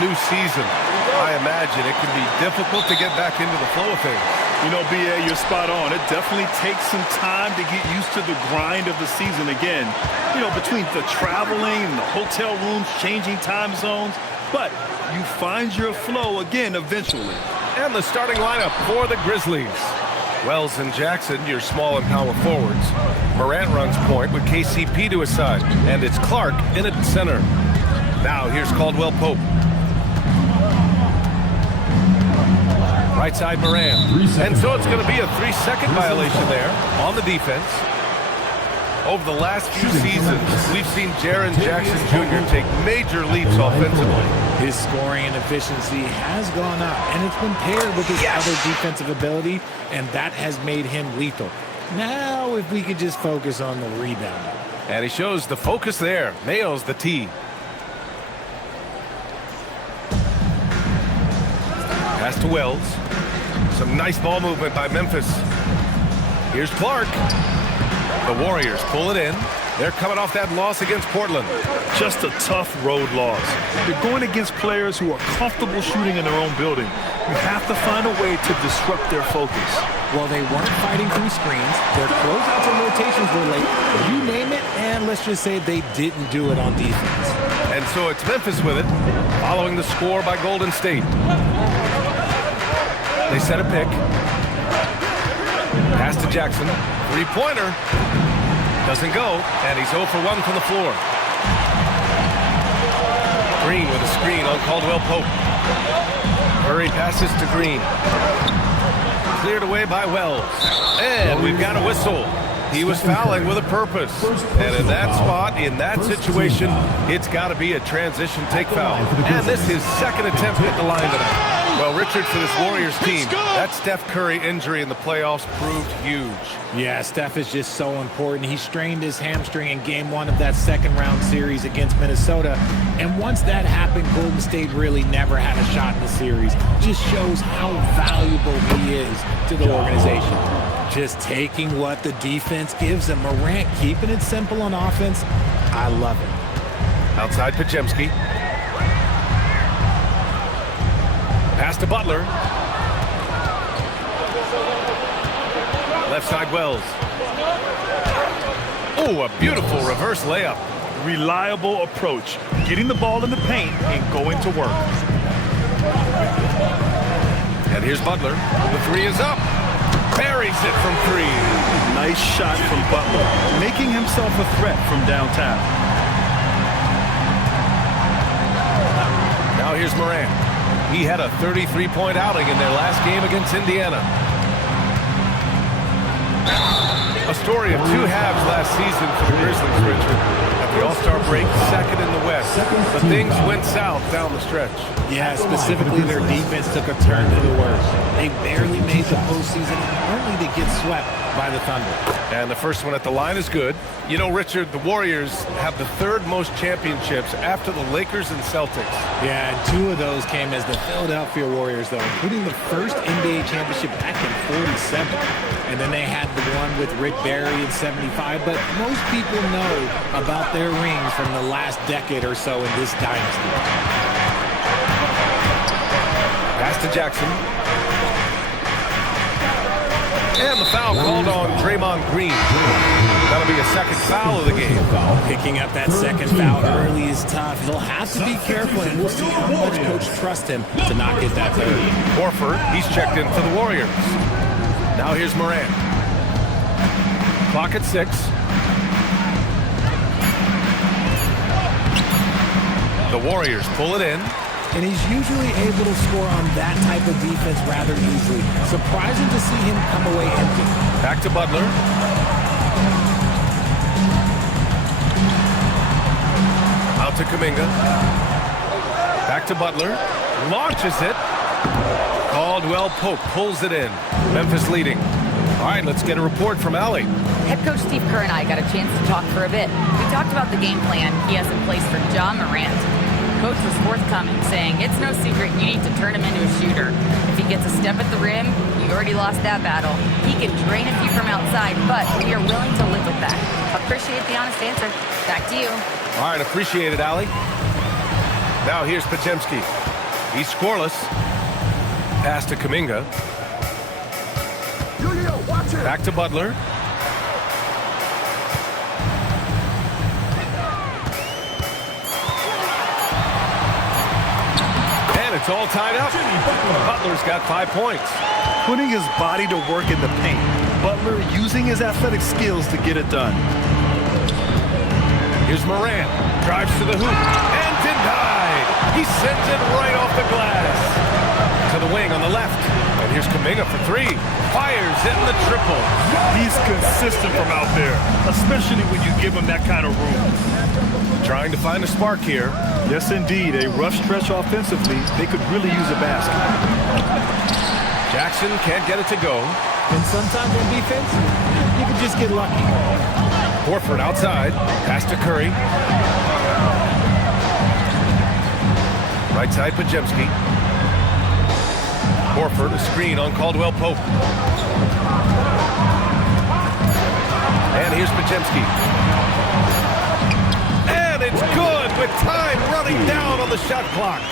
new season, I imagine it can be difficult to get back into the flow of things. You know, B.A., you're spot on. It definitely takes some time to get used to the grind of the season again. You know, between the traveling and the hotel rooms, changing time zones. But you find your flow again eventually. And the starting lineup for the Grizzlies. Wells and Jackson, your small and power forwards. Morant runs point with KCP to his side. And it's Clark in at center. Now here's Caldwell Pope. Right side Morant. And so it's going to be a 3-second violation there on the defense. Over the last few seasons, we've seen Jaren Jackson Jr. take major leaps offensively. His scoring and efficiency has gone up, and it's been paired with his other defensive ability, and that has made him lethal. Now, if we could just focus on the rebound. And he shows the focus there. Nails the tee. Pass to Wells. Some nice ball movement by Memphis. Here's Clark. The Warriors pull it in. They're coming off that loss against Portland. Just a tough road loss. They're going against players who are comfortable shooting in their own building. You have to find a way to disrupt their focus. Well, they weren't fighting through screens. Their closeouts and rotations were late. You name it, and let's just say they didn't do it on defense. And so it's Memphis with it, following the score by Golden State. They set a pick. Pass to Jackson. Three-pointer. Doesn't go, and he's 0 for 1 from the floor. Green with a screen on Caldwell Pope. Murray passes to Green. Cleared away by Wells. And we've got a whistle. He was fouling with a purpose. And in that spot, in that situation, it's got to be a transition take foul. And this is second attempt at the line tonight. Well, Richard, for this Warriors team, that Steph Curry injury in the playoffs proved huge. Yeah, Steph is just so important. He strained his hamstring in game 1 of that second-round series against Minnesota. And once that happened, Golden State really never had a shot in the series. Just shows how valuable he is to the organization. Just taking what the defense gives him. Morant keeping it simple on offense. I love it. Outside Pajemski. Pass to Butler. Left side Wells. Oh, a beautiful reverse layup. Reliable approach. Getting the ball in the paint and going to work. And here's Butler. The three is up. Buries it from 3. Nice shot from Butler, making himself a threat from downtown. Now here's Morant. He had a 33-point outing in their last game against Indiana. A story of 2 halves last season for the Grizzlies, Richard. At the All-Star break, second in the West. But things went south down the stretch. Yeah, specifically their defense took a turn to the worst. They barely made the postseason, only to get swept by the Thunder. And the first one at the line is good. You know, Richard, the Warriors have the 3rd most championships after the Lakers and Celtics. Yeah, and 2 of those came as the Philadelphia Warriors, though, including the first NBA championship back in '47. And then they had the one with Rick Barry in '75. But most people know about their rings from the last decade or so in this dynasty. Pass to Jackson. And the foul called on Draymond Green. That'll be a second foul of the game. Picking up that second foul early is tough. He'll have to be careful, and we'll see how much coach trusts him to not get that third. Horford, he's checked in for the Warriors. Now here's Morant. Clock at 6. The Warriors pull it in. And he's usually able to score on that type of defense rather easily. Surprising to see him come away empty. Back to Butler. Out to Kuminga. Back to Butler. Launches it. Caldwell Pope pulls it in. Memphis leading. All right, let's get a report from Allie. Head coach Steve Kerr and I got a chance to talk for a bit. We talked about the game plan he has in place for John Morant. Coach was forthcoming, saying it's no secret you need to turn him into a shooter. If he gets a step at the rim, you already lost that battle. He can drain a few from outside, but we are willing to live with that. Appreciate the honest answer. Back to you. All right, appreciate it, Allie. Now here's Pajemski. He's scoreless. Pass to Kuminga. Back to Butler. And it's all tied up. Butler's got 5 points. Putting his body to work in the paint. Butler using his athletic skills to get it done. Here's Morant. Drives to the hoop. And denied. He sends it right off the glass. To the wing on the left. And here's Kuminga for 3. Fires in the triple. He's consistent from out there, especially when you give him that kind of room. Trying to find a spark here. Yes, indeed. A rough stretch offensively. They could really use a basket. Jackson can't get it to go. And sometimes on defense, you can just get lucky. Horford outside. Pass to Curry. Right side, Podziemski. Horford, a screen on Caldwell Pope. And here's Podziemski. And it's good with time running down on the shot clock.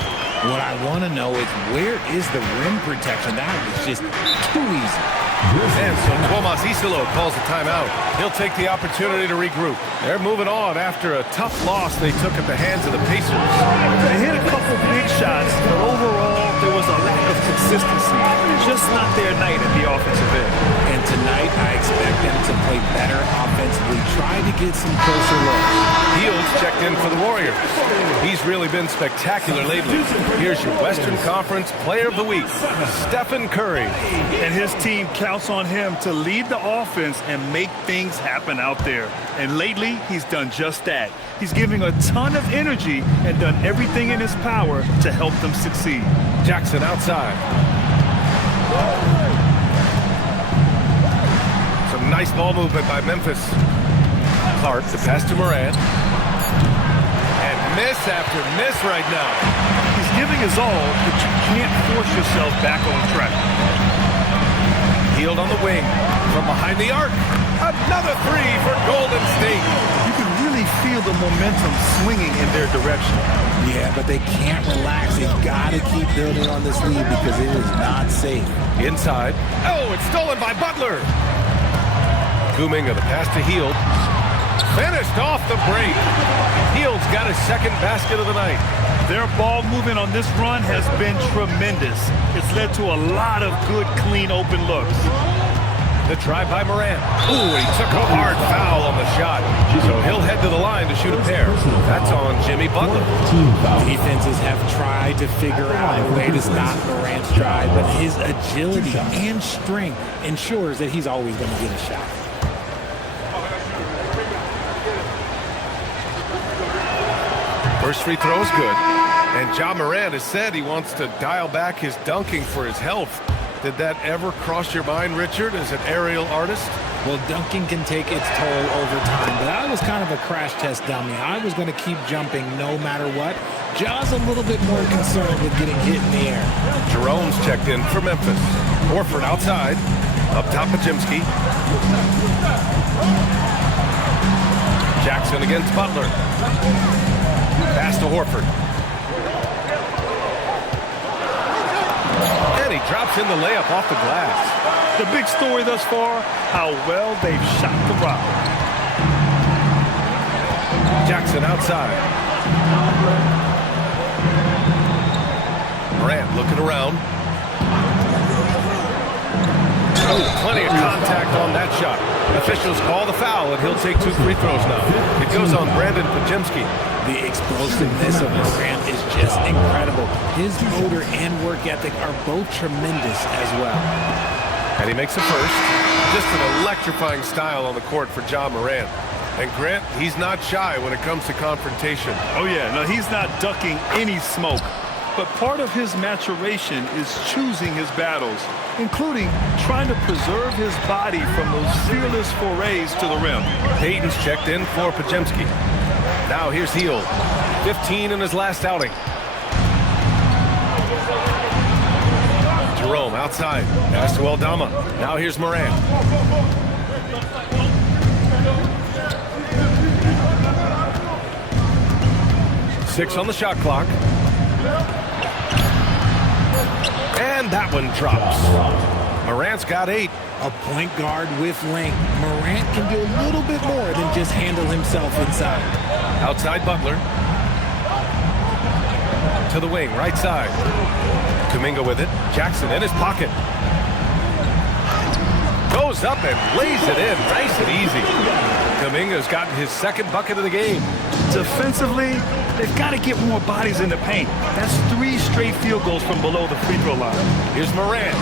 What I want to know is, where is the rim protection? That was just too easy. And so Tomas Isolo calls the timeout. He'll take the opportunity to regroup. They're moving on after a tough loss they took at the hands of the Pacers. They hit a couple big shots, but overall there was a lack of consistency. Just not their night at the offensive end. And tonight, I expect them to play better offensively. Try to get some closer looks. Hields checked in for the Warriors. He's really been spectacular lately. Here's your Western Conference Player of the Week, Stephen Curry. And his team counts on him to lead the offense and make things happen out there. And lately, he's done just that. He's giving a ton of energy and done everything in his power to help them succeed. Jackson outside. Some nice ball movement by Memphis. Clark, the pass to Morant. And miss after miss right now. He's giving his all, but you can't force yourself back on track. Hield on the wing. From behind the arc. Another 3 for Golden State. You can really feel the momentum swinging in their direction. Yeah, but they can't relax. They've got to keep building on this lead because it is not safe. Inside. Oh, it's stolen by Butler. Kuminga, the pass to Hield. Finished off the break. Hield's got his second basket of the night. Their ball movement on this run has been tremendous. It's led to a lot of good, clean, open looks. The try by Morant. Ooh, he took a hard foul on the shot. So he'll head to the line to shoot a pair. That's on Jimmy Butler. Defenses have tried to figure out a way to stop Morant's drive, but his agility and strength ensures that he's always going to get a shot. First free throw is good. And Ja Morant has said he wants to dial back his dunking for his health. Did that ever cross your mind, Richard, as an aerial artist? Well, dunking can take its toll over time, but I was kind of a crash test dummy. I was going to keep jumping no matter what. Ja's a little bit more concerned with getting hit in the air. Jerome's checked in for Memphis. Horford outside. Up top, Podziemski. Jackson against Butler. Pass to Horford. And he drops in the layup off the glass. The big story thus far, how well they've shot the rock. Jackson outside. Morant looking around. Oh, plenty of contact on that shot. Officials call the foul, and he'll take 2 free throws now. It goes on Brandon Podziemski. The explosiveness of Morant is just incredible. His motor and work ethic are both tremendous as well. And he makes the first. Just an electrifying style on the court for Ja Morant. And Grant, he's not shy when it comes to confrontation. Oh yeah, no, he's not ducking any smoke. But part of his maturation is choosing his battles, including trying to preserve his body from those fearless forays to the rim. Payton's checked in for Podziemski. Now here's Hield. 15 in his last outing. Jerome outside. Pass to Aldama. Now here's Morant. Six on the shot clock. And that one drops. Morant's got 8. A point guard with length. Morant can do a little bit more than just handle himself inside. Outside Butler. To the wing, right side. Kuminga with it. Jackson in his pocket. Goes up and lays it in. Nice and easy. Kuminga's gotten his second bucket of the game. Defensively, they've got to get more bodies in the paint. That's 3 straight field goals from below the free throw line. Here's Morant.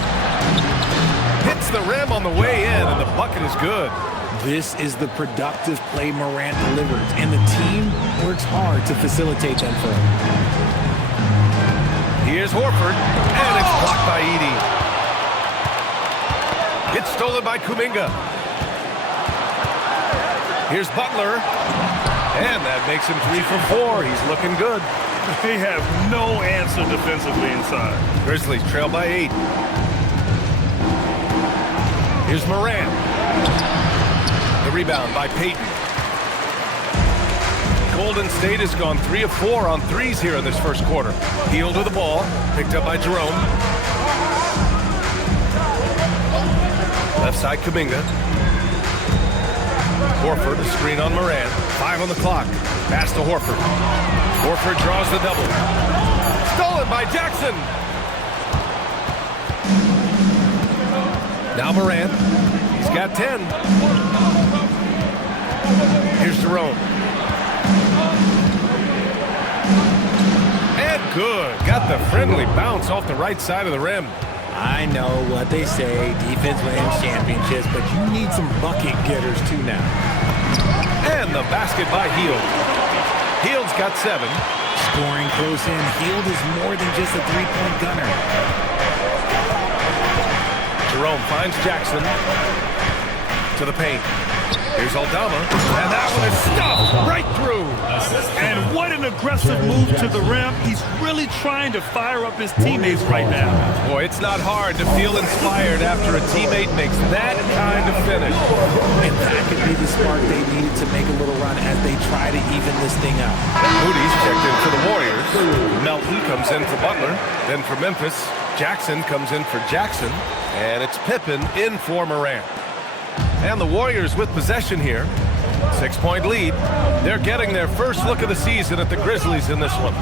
Hits the rim on the way in, and the bucket is good. This is the productive play Morant delivers, and the team works hard to facilitate them for him. Here's Horford, and it's blocked by Edey. It's stolen by Kuminga. Here's Butler, and that makes him 3 for 4. He's looking good. They have no answer defensively inside. Grizzlies trail by 8. Here's Morant. The rebound by Payton. Golden State has gone 3 of 4 on threes here in this first quarter. Hield with the ball, picked up by Jerome. Left side Kuminga. Horford, a screen on Morant. 5 on the clock. Pass to Horford. Horford draws the double. Stolen by Jackson. Now Morant. He's got 10. Here's Jerome. And good. Got the friendly bounce off the right side of the rim. I know what they say, defense wins championships, but you need some bucket getters too now. And the basket by Hield. Hield's got 7. Scoring close in, Hield is more than just a three-point gunner. Jerome finds Jackson to the paint. Here's Aldama, and that one is stuffed right through. And what an aggressive move to the rim. He's really trying to fire up his teammates right now. Boy, it's not hard to feel inspired after a teammate makes that kind of finish. And that could be the spark they needed to make a little run as they try to even this thing up. Moody's checked in for the Warriors. Melton comes in for Butler. Then for Memphis, Jackson comes in for Jackson. And it's Pippen in for Morant. And the Warriors with possession here. 6-point lead. They're getting their first look of the season at the Grizzlies in this one.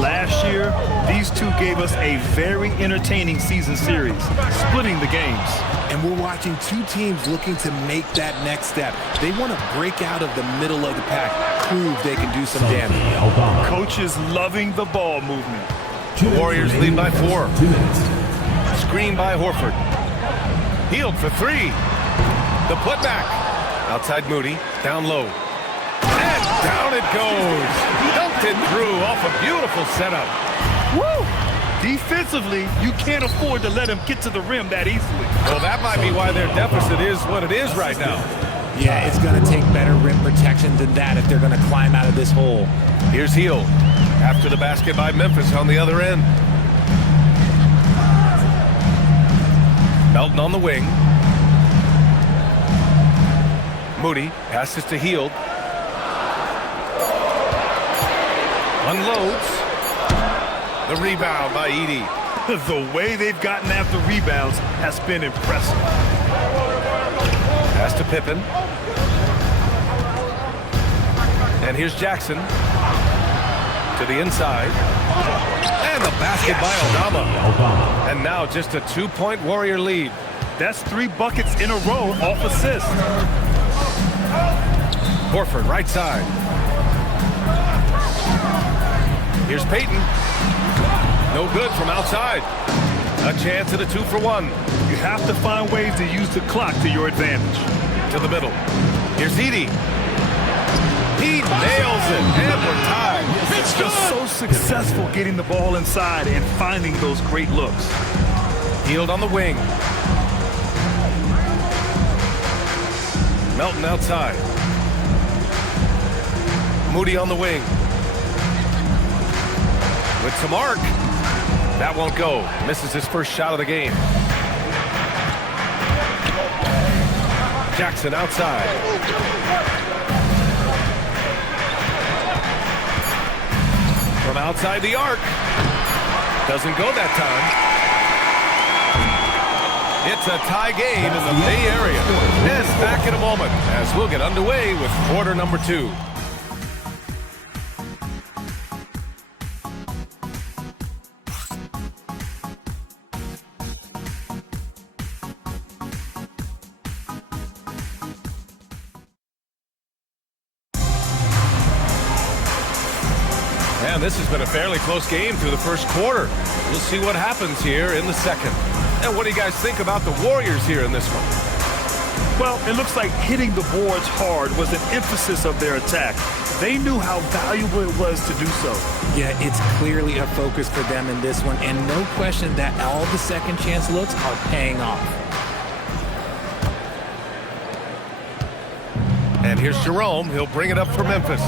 Last year, these two gave us a very entertaining season series, splitting the games. And we're watching two teams looking to make that next step. They want to break out of the middle of the pack, prove they can do some damage. Coaches loving the ball movement. The Warriors lead by 4. Screen by Horford. Hield for 3. The putback. Outside Moody. Down low. And down it goes. Dunked it through off a beautiful setup. Woo! Defensively, you can't afford to let him get to the rim that easily. Well, that might be why their deficit is what it is right now. Yeah, it's going to take better rim protection than that if they're going to climb out of this hole. Here's Hield. After the basket by Memphis on the other end. Melton on the wing. Moody passes to Hield. Unloads. The rebound by Edey. The way they've gotten after rebounds has been impressive. Pass to Pippen. And here's Jackson. To the inside. And the basket by Aldama. And now just a 2-point Warrior lead. That's 3 buckets in a row off assist. Horford, right side. Here's Payton. No good from outside. A chance at a 2-for-1. You have to find ways to use the clock to your advantage. To the middle. Here's Edey. He nails it, and we're tied. It's just so successful getting the ball inside and finding those great looks. Hield on the wing. Melton outside. Moody on the wing. With some arc. That won't go. Misses his first shot of the game. Jackson outside. From outside the arc. Doesn't go that time. It's a tie game in the Bay Area. And back in a moment as we'll get underway with quarter number 2. And this has been a fairly close game through the first quarter. We'll see what happens here in the second. And what do you guys think about the Warriors here in this one? Well, it looks like hitting the boards hard was an emphasis of their attack. They knew how valuable it was to do so. Yeah, it's clearly a focus for them in this one, and no question that all the second chance looks are paying off. And here's Jerome. He'll bring it up for Memphis.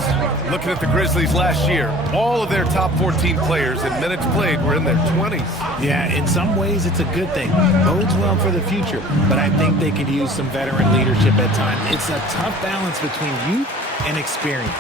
Looking at the Grizzlies last year, all of their top 14 players in minutes played were in their 20s. Yeah, in some ways it's a good thing. Bodes well for the future, but I think they could use some veteran leadership at times. It's a tough balance between youth and experience.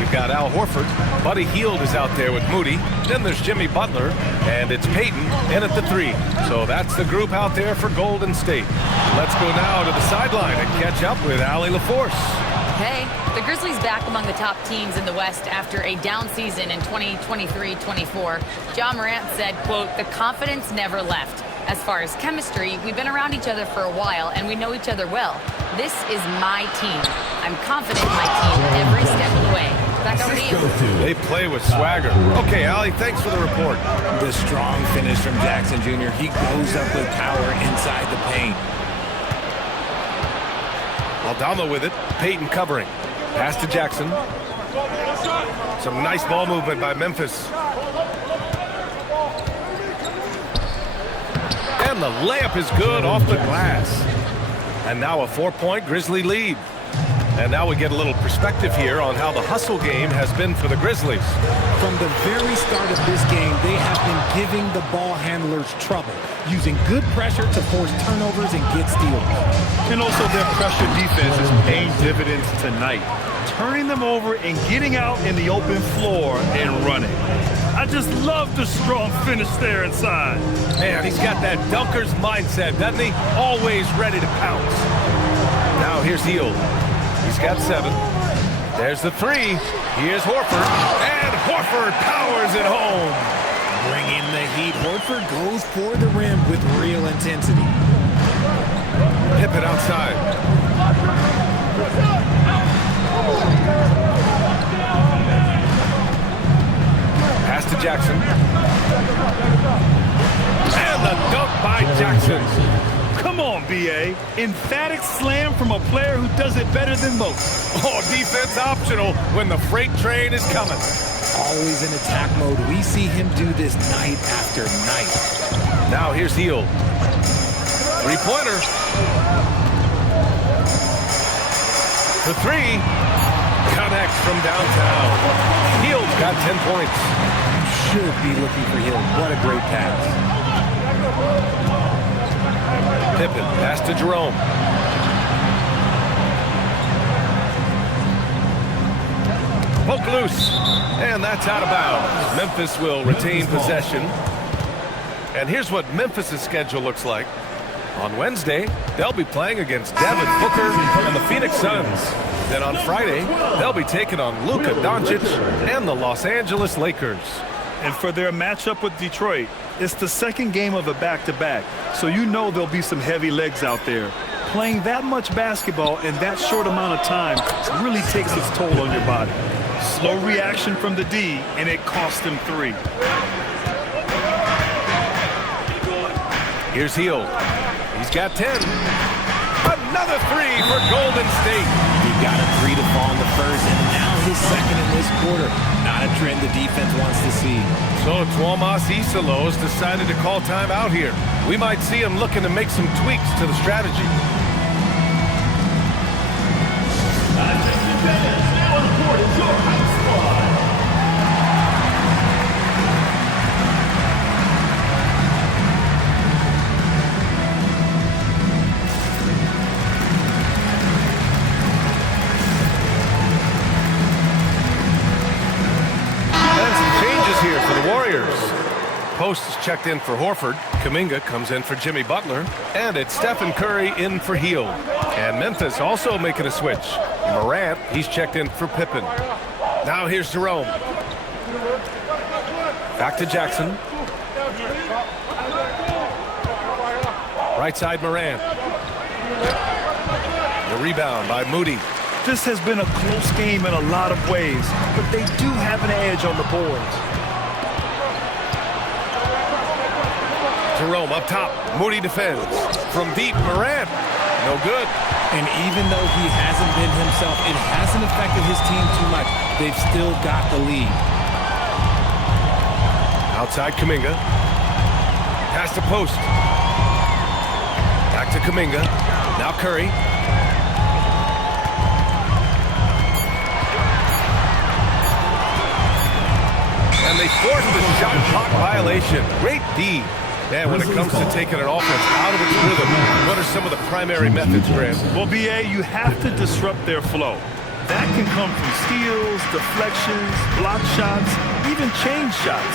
You've got Al Horford. Buddy Hield is out there with Moody. Then there's Jimmy Butler, and it's Peyton in at the 3. So that's the group out there for Golden State. Let's go now to the sideline and catch up with Allie LaForce. Hey, the Grizzlies back among the top teams in the West after a down season in 2023-24. Ja Morant said, quote, "The confidence never left. As far as chemistry, we've been around each other for a while and we know each other well. This is my team. I'm confident in my team every step of the way." Back over to you. They play with swagger. Okay, Allie, thanks for the report. The strong finish from Jackson Jr. He goes up with power inside the paint. Aldama with it. Peyton covering. Pass to Jackson. Some nice ball movement by Memphis. And the layup is good off the glass. And now a 4-point Grizzly lead. And now we get a little perspective here on how the hustle game has been for the Grizzlies. From the very start of this game, they have been giving the ball handlers trouble, using good pressure to force turnovers and get steals. And also their pressure defense is paying dividends tonight, turning them over and getting out in the open floor and running. I just love the strong finish there inside. Man, he's got that dunker's mindset, doesn't he? Always ready to pounce. Now here's Hield. He's got 7. There's the 3. Here's Horford. And Horford powers it home. Bring in the heat. Horford goes for the rim with real intensity. Pippen outside. Pass to Jackson. And the dunk by Jackson. Come on, B.A. Emphatic slam from a player who does it better than most. Oh, defense optional when the freight train is coming. Always in attack mode. We see him do this night after night. Now here's Hield. 3-pointer. The 3. Connects from downtown. Hield's got 10 points. Should be looking for Hield. What a great pass. Pippen, pass to Jerome. Poke loose. And that's out of bounds. Memphis will retain possession. And here's what Memphis' schedule looks like. On Wednesday, they'll be playing against Devin Booker and the Phoenix Suns. Then on Friday, they'll be taking on Luka Doncic and the Los Angeles Lakers. And for their matchup with Detroit, it's the second game of a back-to-back, so you know there'll be some heavy legs out there. Playing that much basketball in that short amount of time really takes its toll on your body. Slow reaction from the D, and it cost them 3. Here's Hield. He's got 10. Another 3 for Golden State. He got a 3 to fall in the first, and now his second in this quarter. Not a trend the defense wants to see. So Tuomas Isalo has decided to call timeout here. We might see him looking to make some tweaks to the strategy. Now on the court is your high squad. Post is checked in for Horford. Kuminga comes in for Jimmy Butler. And it's Stephen Curry in for Hield. And Memphis also making a switch. Morant, he's checked in for Pippen. Now here's Jerome. Back to Jackson. Right side Morant. The rebound by Moody. This has been a close game in a lot of ways, but they do have an edge on the boards. Jerome up top. Moody defends. From deep, Morant. No good. And even though he hasn't been himself, it hasn't affected his team too much. They've still got the lead. Outside Kuminga. Pass to Post. Back to Kuminga. Now Curry. And they force the shot clock violation. Great D. And when it comes to taking an offense out of its rhythm, what are some of the primary methods, Graham? Well, BA, you have to disrupt their flow. That can come from steals, deflections, block shots, even change shots.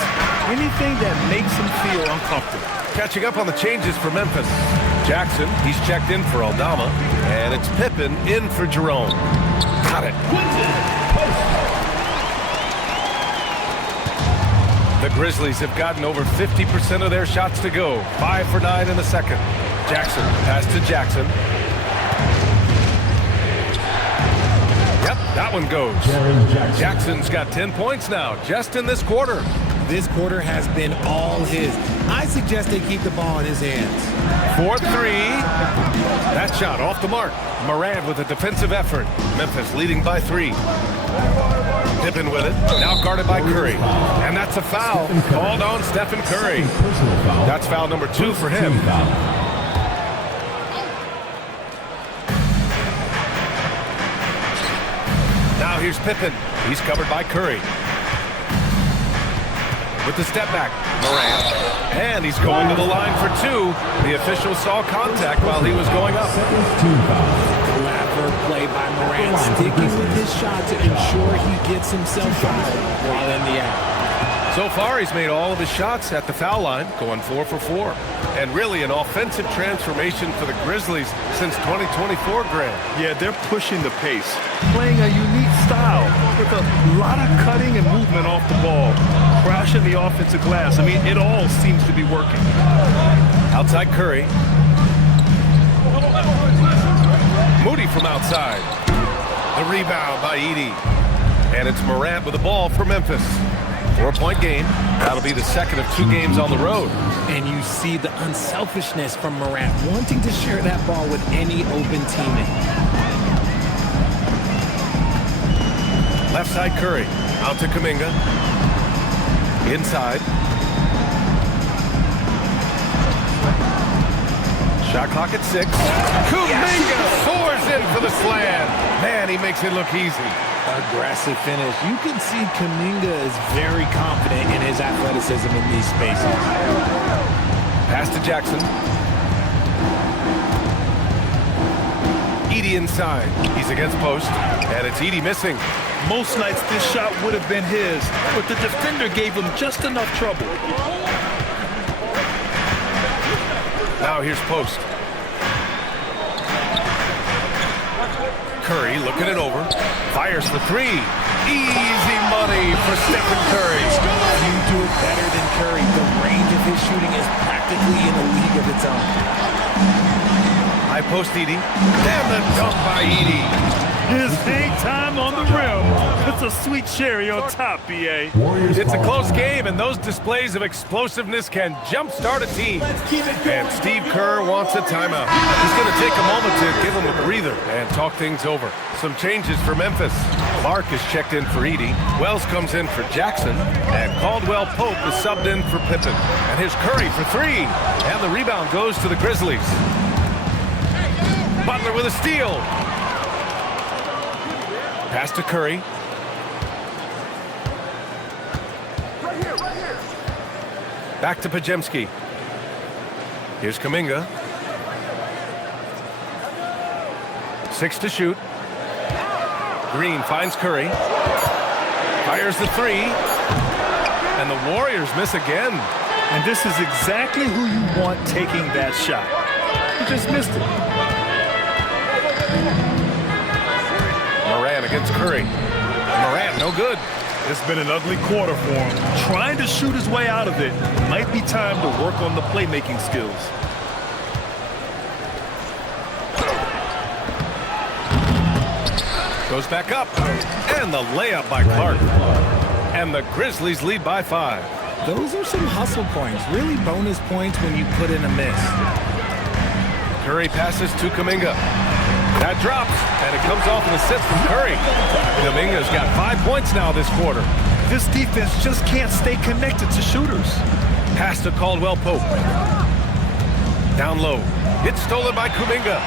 Anything that makes them feel uncomfortable. Catching up on the changes for Memphis. Jackson, he's checked in for Aldama. And it's Pippen in for Jerome. Got it. The Grizzlies have gotten over 50% of their shots to go. 5 for 9 in the second. Jackson, pass to Jackson. Yep, that one goes. Jackson's got 10 points now, just in this quarter. This quarter has been all his. I suggest they keep the ball in his hands. 4-3. That shot off the mark. Morant with a defensive effort. Memphis leading by 3. Pippen with it. Now guarded by Curry. And that's a foul. Called on Stephen Curry. That's foul number 2 for him. Now here's Pippen. He's covered by Curry. With the step back, Morant. And he's going to the line for 2. The official saw contact while he was going up. Clever play by Morant, sticking with his shot to ensure he gets himself fouled while in the act. So far, he's made all of his shots at the foul line, going 4 for 4. And really an offensive transformation for the Grizzlies since 2024, Graham. Yeah, they're pushing the pace, playing a unique style with a lot of cutting and movement off the ball, crashing the offensive glass. I mean, it all seems to be working. Outside Curry. Moody from outside. The rebound by Edey. And it's Morant with the ball for Memphis. 4-point game. That'll be the second of 2 games on the road. And you see the unselfishness from Morant, wanting to share that ball with any open teammate. Left side Curry. Out to Kuminga. Inside. Shot clock at 6. Kuminga soars in for the slam. Man, he makes it look easy. Aggressive finish. You can see Kuminga is very confident in his athleticism in these spaces. Pass to Jackson. Edey inside. He's against post. And it's Edey missing. Most nights this shot would have been his, but the defender gave him just enough trouble. Now here's post. Curry looking it over. Fires for 3. Easy money for Stephen Curry. You do it better than Curry. The range of his shooting is practically in a league of its own. High post Edey. And the dunk by Edey. His hang time on the rim. It's a sweet cherry on top, BA. It's a close game, and those displays of explosiveness can jumpstart a team. And Steve Kerr wants a timeout. He's going to take a moment to give him a breather and talk things over. Some changes for Memphis. Clark is checked in for Edey. Wells comes in for Jackson. And Caldwell Pope is subbed in for Pippen. And here's Curry for 3. And the rebound goes to the Grizzlies. Butler with a steal. Pass to Curry. Back to Pajemski. Here's Kuminga. 6 to shoot. Green finds Curry. Fires the 3. And the Warriors miss again. And this is exactly who you want taking that shot. He just missed it. Morant against Curry. Morant, no good. It's been an ugly quarter for him. Trying to shoot his way out of it. Might be time to work on the playmaking skills. Goes back up. And the layup by Clark. And the Grizzlies lead by 5. Those are some hustle points, really bonus points when you put in a miss. Curry passes to Kuminga. That drops, and it comes off an assist from Curry. Kuminga's got 5 points now this quarter. This defense just can't stay connected to shooters. Pass to Caldwell Pope. Down low. It's stolen by Kuminga.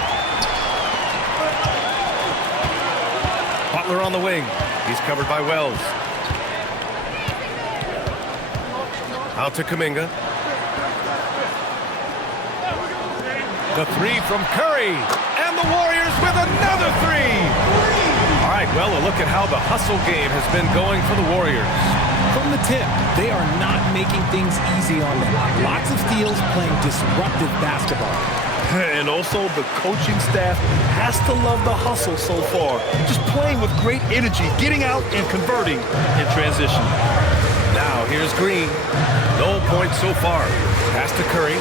Butler on the wing. He's covered by Wells. Out to Kuminga. The three from Curry. And the Warriors with another three. All right, well, a look at how the hustle game has been going for the Warriors. From the tip, they are not making things easy on them. Lots of steals, playing disruptive basketball. And also, the coaching staff has to love the hustle so far. Just playing with great energy, getting out and converting in transition. Now, here's Green. No points so far. Pass to Curry.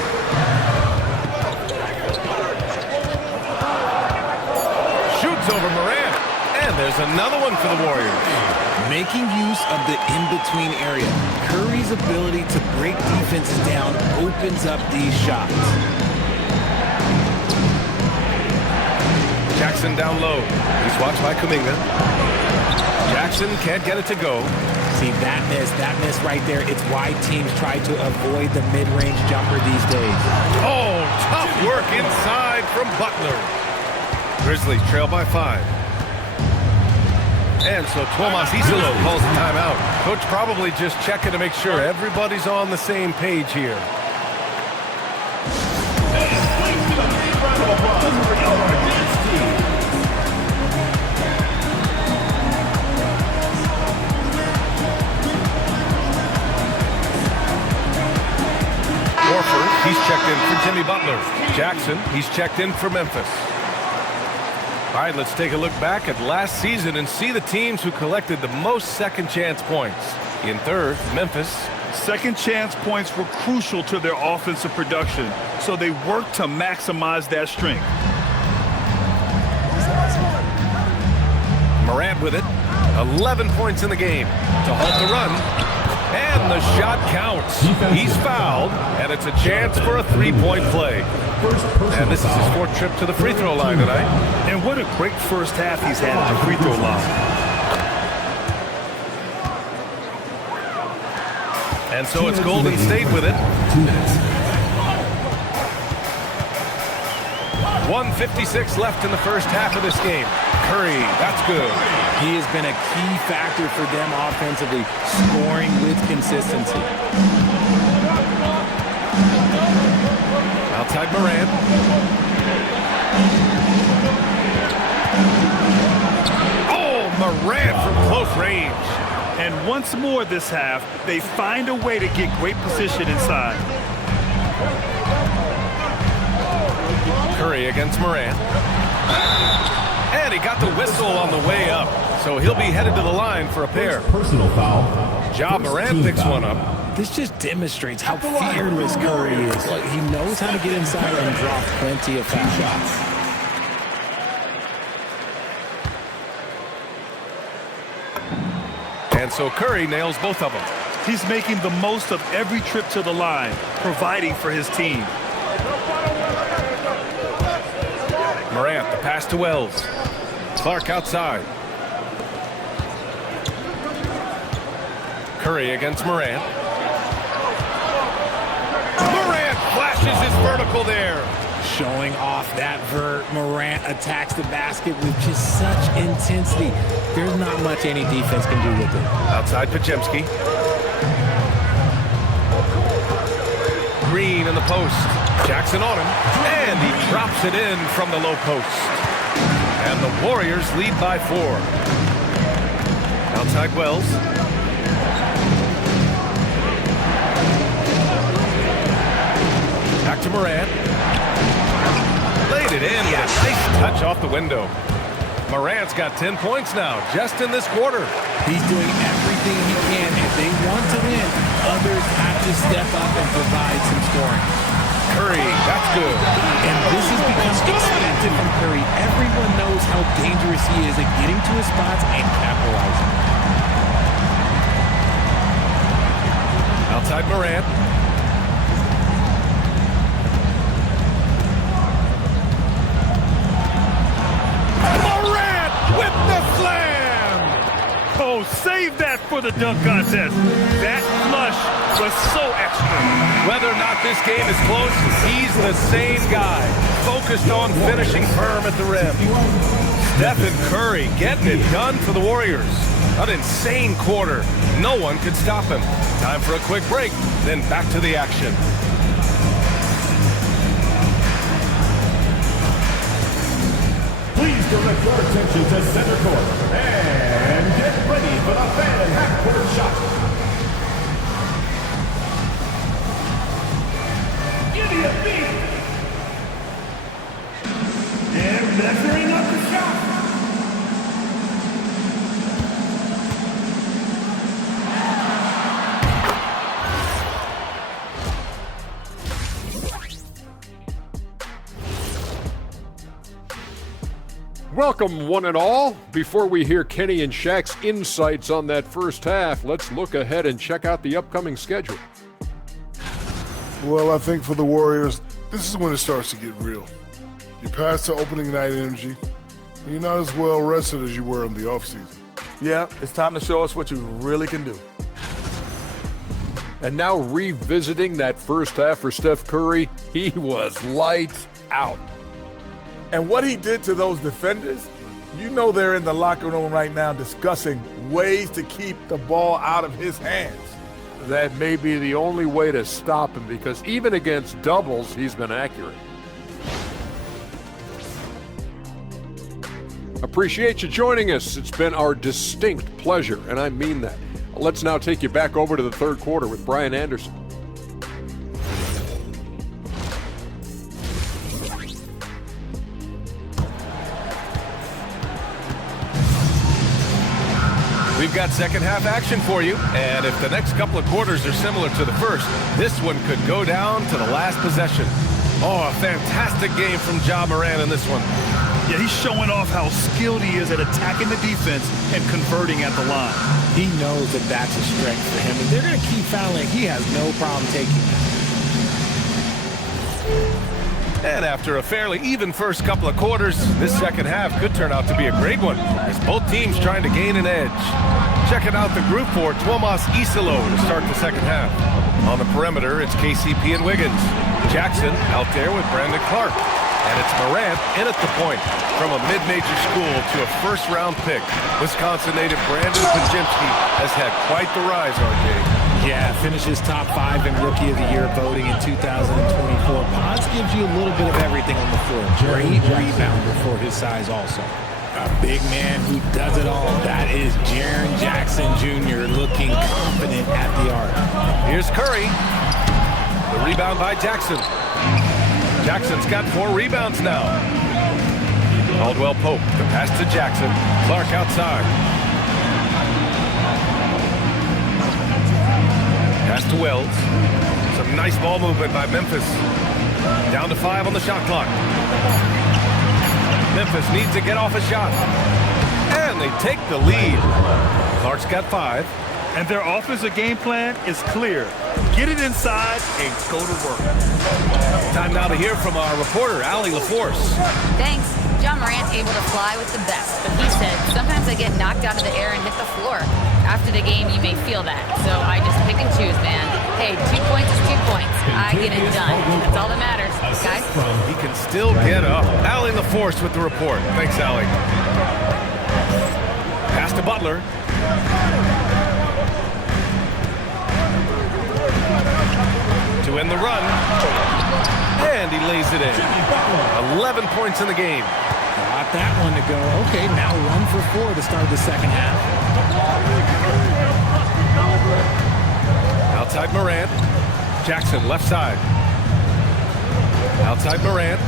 Shoots over Morant. And there's another one for the Warriors. Making use of the in-between area. Curry's ability to break defenses down opens up these shots. Jackson down low. He's watched by Kuminga. Jackson can't get it to go. See, that miss right there, it's why teams try to avoid the mid-range jumper these days. Oh, tough work inside from Butler. Grizzlies trail by 5. And so Tomas Isolo calls the timeout. Coach probably just checking to make sure everybody's on the same page here. He's checked in for Jimmy Butler. Jackson, he's checked in for Memphis. All right, let's take a look back at last season and see the teams who collected the most second chance points. In third, Memphis. Second chance points were crucial to their offensive production, so they worked to maximize that strength. Morant with it. 11 points in the game to halt the run. And the shot counts. He's fouled, and it's a chance for a three-point play. And this is his 4th trip to the free throw line tonight. And what a great first half he's had at the free throw line. And so it's Golden State with it. 1:56 left in the first half of this game. Curry, that's good. He has been a key factor for them offensively, scoring with consistency. Outside Morant. Oh, Morant from close range. And once more this half, they find a way to get great position inside. Curry against Morant. And he got the whistle on the way up. So he'll be headed to the line for a pair. Personal foul. Ja Morant picks one up. This just demonstrates how fearless Curry is. He knows how to get inside and draw plenty of foul shots. And so Curry nails both of them. He's making the most of every trip to the line, providing for his team. Morant, the pass to Wells. Clark outside. Curry against Morant. Morant flashes his vertical there. Showing off that vert, Morant attacks the basket with just such intensity. There's not much any defense can do with it. Outside Podziemski. Green in the post. Jackson on him. And he drops it in from the low post. And the Warriors lead by 4. Outside Wells. to Morant. Laid it in with a nice touch off the window. Morant's got 10 points now, just in this quarter. He's doing everything he can. If they want to win, others have to step up and provide some scoring. Curry, that's good. And this has become expected from Curry. Everyone knows how dangerous he is at getting to his spots and capitalizing. Outside Morant. Morant with the slam! Oh, save that for the dunk contest. That flush was so extra. Whether or not this game is close, he's the same guy, focused on finishing firm at the rim. Stephen Curry getting it done for the Warriors. An insane quarter. No one could stop him. Time for a quick break, then back to the action. Please direct your attention to center court and get ready for the fan half-court shot. Give me a beat. And measuring up the shot. Welcome, one and all. Before we hear Kenny and Shaq's insights on that first half, let's look ahead and check out the upcoming schedule. Well, I think for the Warriors, this is when it starts to get real. You pass the opening night energy, and you're not as well rested as you were in the offseason. Yeah, it's time to show us what you really can do. And now revisiting that first half for Steph Curry, he was lights out. And what he did to those defenders, you know they're in the locker room right now discussing ways to keep the ball out of his hands. That may be the only way to stop him, because even against doubles, he's been accurate. Appreciate you joining us. It's been our distinct pleasure, and I mean that. Let's now take you back over to the third quarter with Brian Anderson. We've got second half action for you, and if the next couple of quarters are similar to the first, this one could go down to the last possession. Oh, a fantastic game from Ja Morant in this one. Yeah, he's showing off how skilled he is at attacking the defense and converting at the line. He knows that that's a strength for him. If they're going to keep fouling, he has no problem taking that. And after a fairly even first couple of quarters, this second half could turn out to be a great one, as both teams trying to gain an edge. Checking out the group for Tuomas Isalo to start the second half. On the perimeter, it's KCP and Wiggins. Jackson out there with Brandon Clark. And it's Morant in at the point, from a mid-major school to a first-round pick. Wisconsin native Brandon Pajemski has had quite the rise, RJ. Yeah, finishes top 5 in Rookie of the Year voting in 2024. Pods gives you a little bit of everything on the floor. Great rebounder for his size also. A big man who does it all. That is Jaren Jackson Jr. looking confident at the arc. Here's Curry. The rebound by Jackson. Jackson's got 4 rebounds now. Caldwell Pope, the pass to Jackson. Clark outside. Pass to Wells. Some nice ball movement by Memphis. Down to 5 on the shot clock. Memphis needs to get off a shot. And they take the lead. Clark's got 5. And their offensive game plan is clear. Get it inside and go to work. Time now to hear from our reporter, Allie LaForce. Thanks. Ja Morant able to fly with the best, but he said, sometimes I get knocked out of the air and hit the floor. After the game, you may feel that, so I just pick and choose, man. Hey, 2 points is 2 points. I get it done. That's all that matters, guys. He can still get up. Allie LaForce with the report. Thanks, Allie. Pass to Butler. To end the run. And he lays it in. 11 points in the game. Got that one to go. Okay, now 1 for 4 to start the second half. Outside Morant. Jackson left side. Outside Morant.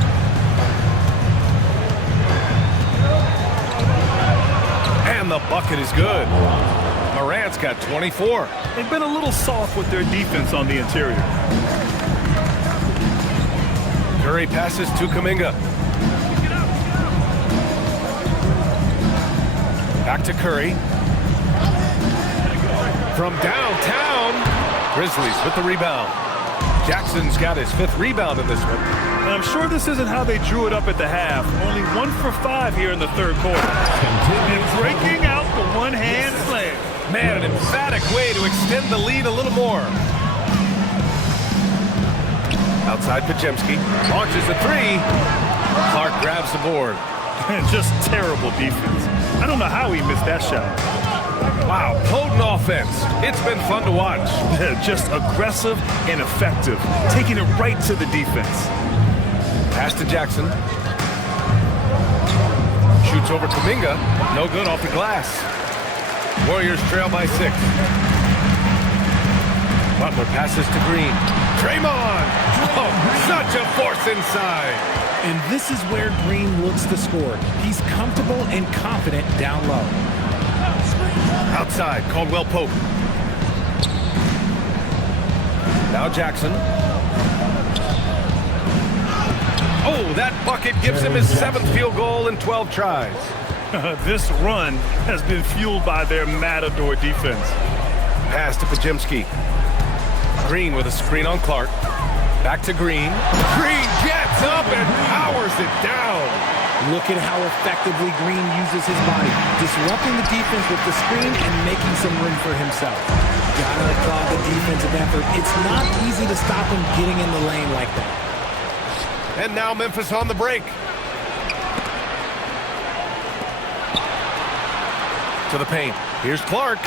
And the bucket is good. Morant's got 24. They've been a little soft with their defense on the interior. Curry passes to Kuminga. Back to Curry. From downtown, Grizzlies with the rebound. Jackson's got his 5th rebound in this one. And I'm sure this isn't how they drew it up at the half. Only 1 for 5 here in the 3rd quarter. And breaking out the one-hand slam. Man, an emphatic way to extend the lead a little more. Outside Pajemski. Launches a 3. Clark grabs the board. Just terrible defense. I don't know how he missed that shot. Wow, potent offense. It's been fun to watch. Just aggressive and effective. Taking it right to the defense. Pass to Jackson. Shoots over Kuminga. No good off the glass. Warriors trail by 6. Butler passes to Green. Draymond! Oh, such a force inside. And this is where Green looks to score. He's comfortable and confident down low. Outside, Caldwell Pope. Now Jackson. Oh, that bucket gives him his 7th field goal in 12 tries. This run has been fueled by their matador defense. Pass to Pajemski. Green with a screen on Clark. Back to Green. Green gets up and powers it down. Look at how effectively Green uses his body, disrupting the defense with the screen and making some room for himself. Gotta applaud the defensive effort. It's not easy to stop him getting in the lane like that. And now Memphis on the break. To the paint. Here's Clark.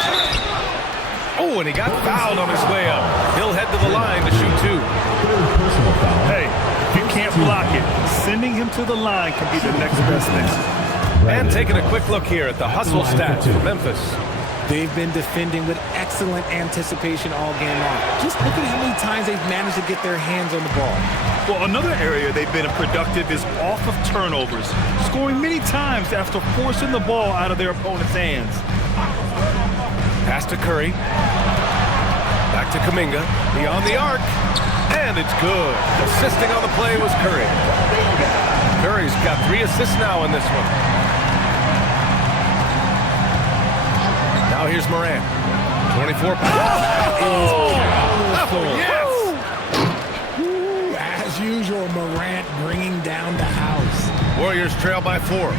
Oh, and he got fouled on his way up. He'll head to the line to shoot 2. Hey, if you can't block it, sending him to the line can be the next best thing. And taking a quick look here at the hustle stats for Memphis. They've been defending with excellent anticipation all game long. Just look at how many times they've managed to get their hands on the ball. Well, another area they've been productive is off of turnovers, scoring many times after forcing the ball out of their opponent's hands. Pass to Curry. Back to Kuminga. Beyond the arc. And it's good. Assisting on the play was Curry. Curry's got 3 assists now in this one. Now here's Morant. 24 points. Oh, yes! Ooh, as usual, Morant bringing down the house. Warriors trail by 4.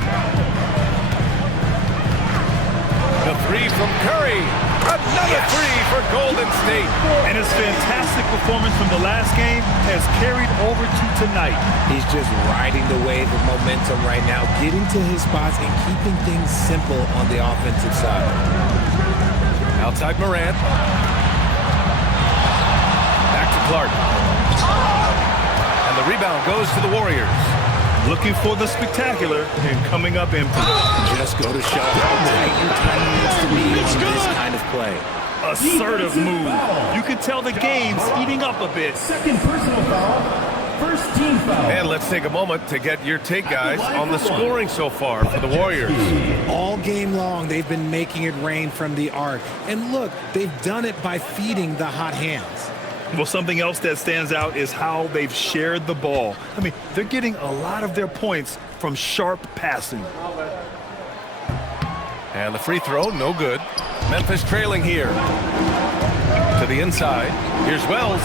The 3 from Curry. Another 3 for Golden State. And his fantastic performance from the last game has carried over to tonight. He's just riding the wave of momentum right now, getting to his spots and keeping things simple on the offensive side. Outside Morant. Back to Clark. And the rebound goes to the Warriors. Looking for the spectacular and coming up empty. Just go to show how tight your time needs to be on this kind of play. Assertive move. You can tell the game's heating up a bit. 2nd personal foul. 1st team foul. And let's take a moment to get your take, guys, on the scoring so far for the Warriors. All game long, they've been making it rain from the arc. And look, they've done it by feeding the hot hands. Well, something else that stands out is how they've shared the ball. I mean, they're getting a lot of their points from sharp passing. And the free throw, no good. Memphis trailing here. To the inside. Here's Wells.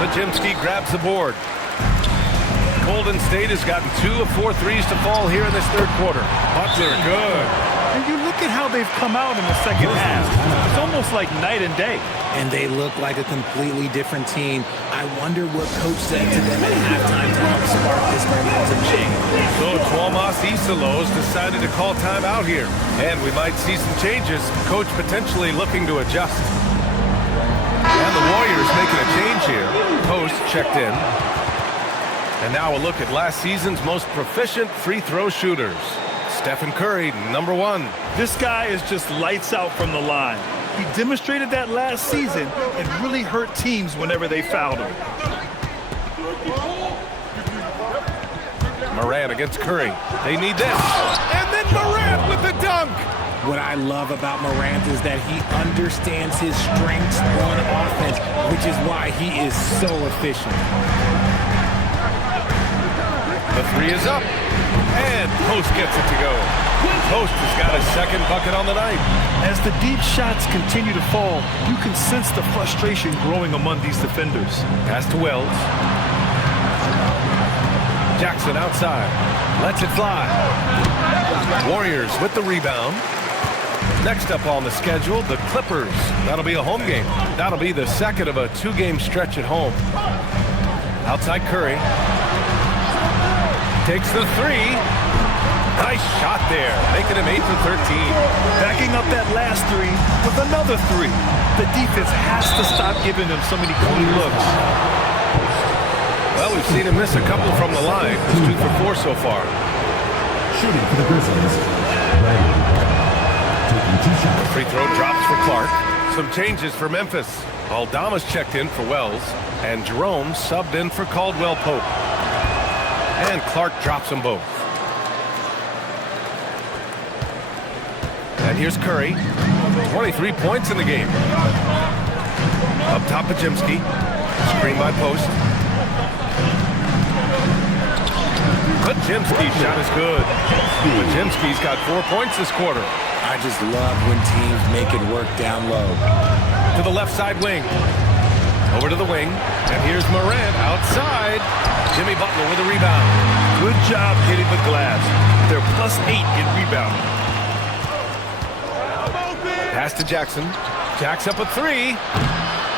Pajemski grabs the board. Golden State has gotten 2 of 4 threes to fall here in this 3rd quarter. Butler, good. And you look at how they've come out in the 2nd half. It's almost like night and day. And they look like a completely different team. I wonder what coach said to them at halftime to help spark this momentum change. So Tuomas Isalos decided to call timeout here. And we might see some changes. Coach potentially looking to adjust. And the Warriors making a change here. Post checked in. And now a look at last season's most proficient free throw shooters. Stephen Curry, number 1. This guy is just lights out from the line. He demonstrated that last season and really hurt teams whenever they fouled him. Morant against Curry. They need this. And then Morant with the dunk. What I love about Morant is that he understands his strengths on offense, which is why he is so efficient. The three is up. And Post gets it to go. Post has got his second bucket on the night. As the deep shots continue to fall, you can sense the frustration growing among these defenders. Pass to Wells. Jackson outside. Lets it fly. Warriors with the rebound. Next up on the schedule, the Clippers. That'll be a home game. That'll be the second of a two-game stretch at home. Outside Curry. Takes the three. Nice shot there, making him 8 for 13. Backing up that last three with another three. The defense has to stop giving them so many clean looks. Well, we've seen him miss a couple from the line. He's 2 for 4 so far. Shooting for the Grizzlies. Riley. Taking 2 shots. The free throw drops for Clark. Some changes for Memphis. Aldama's checked in for Wells, and Jerome subbed in for Caldwell Pope. And Clark drops them both. And here's Curry. 23 points in the game. Up top, Pajemski. Screen by Post. Pajemski's shot is good. Pajemski's got 4 points this quarter. I just love when teams make it work down low. To the left side wing. Over to the wing. And here's Morant outside. Jimmy Butler with a rebound. Good job hitting the glass. They're +8 in rebounding. Pass to Jackson. Jacks up a three.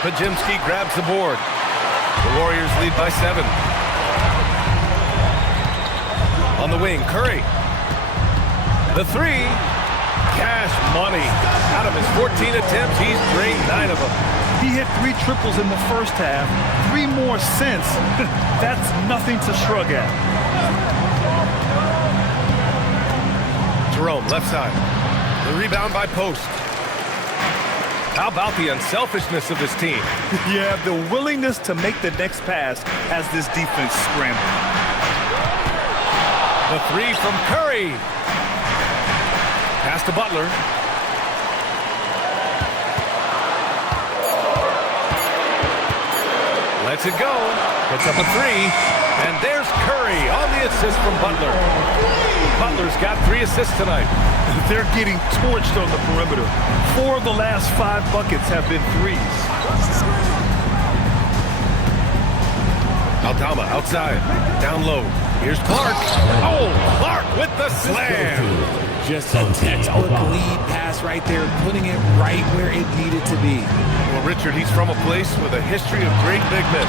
Pajemski grabs the board. The Warriors lead by 7. On the wing, Curry. The three. Cash money. Out of his 14 attempts, he's drained 9 of them. He hit 3 triples in the first half. 3 more since. That's nothing to shrug at. Jerome, left side. The rebound by Post. How about the unselfishness of this team? Yeah, the willingness to make the next pass as this defense scrambles. The three from Curry. Pass to Butler. Lets it go. Puts up a three. And there's Curry on the assist from Butler. Butler's got 3 assists tonight. They're getting torched on the perimeter. 4 of the last 5 buckets have been threes. Aldama outside. Down low. Here's Clark. Oh, Clark with the slam. Just a textbook lead pass right there, putting it right where it needed to be. Well, Richard, he's from a place with a history of great big men.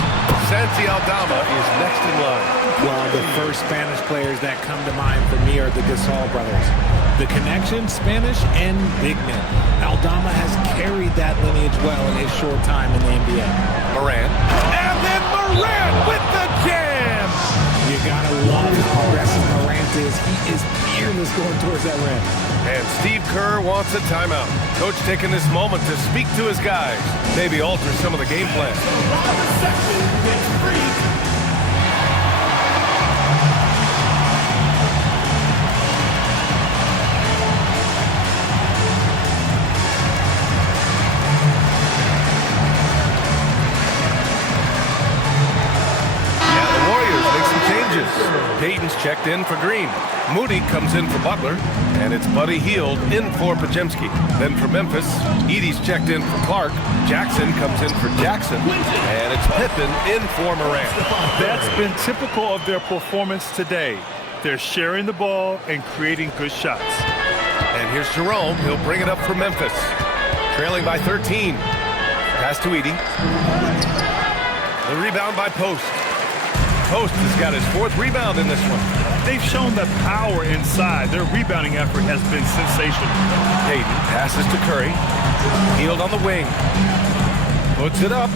Santi Aldama is next in line. Well, the first Spanish players that come to mind for me are the Gasol brothers. The connection, Spanish and big men. Aldama has carried that lineage well in his short time in the NBA. Morant. And then Morant with the jam. You gotta love how aggressive Morant is. He is fearless going towards that rim. And Steve Kerr wants a timeout. Coach taking this moment to speak to his guys. Maybe alter some of the game plan. Payton's checked in for Green. Moody comes in for Butler, and it's Buddy Hield in for Pajemski. Then for Memphis, Edey's checked in for Clark. Jackson comes in for Jackson, and it's Pippen in for Morant. That's been typical of their performance today. They're sharing the ball and creating good shots. And here's Jerome. He'll bring it up for Memphis. Trailing by 13. Pass to Edey. The rebound by Post. Post has got his 4th rebound in this one. They've shown the power inside. Their rebounding effort has been sensational. Payton passes to Curry. Hield on the wing. Puts it up.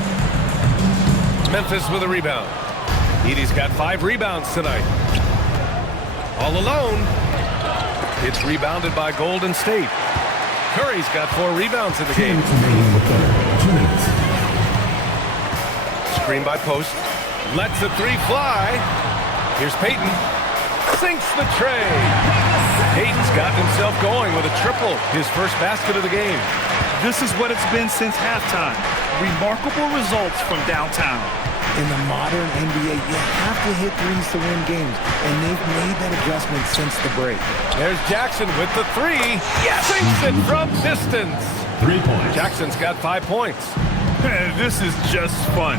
Memphis with a rebound. Edey's got 5 rebounds tonight. All alone. It's rebounded by Golden State. Curry's got 4 rebounds in the game. Screen by Post. Lets the three fly. Here's Peyton. Sinks the tray. Peyton's got himself going with a triple, his first basket of the game. This is what it's been since halftime. Remarkable results from downtown. In the modern NBA, you have to hit threes to win games, and they've made that adjustment since the break. There's Jackson with the three. Yes! Sinks it from distance. 3 points. Jackson's got 5 points. This is just fun.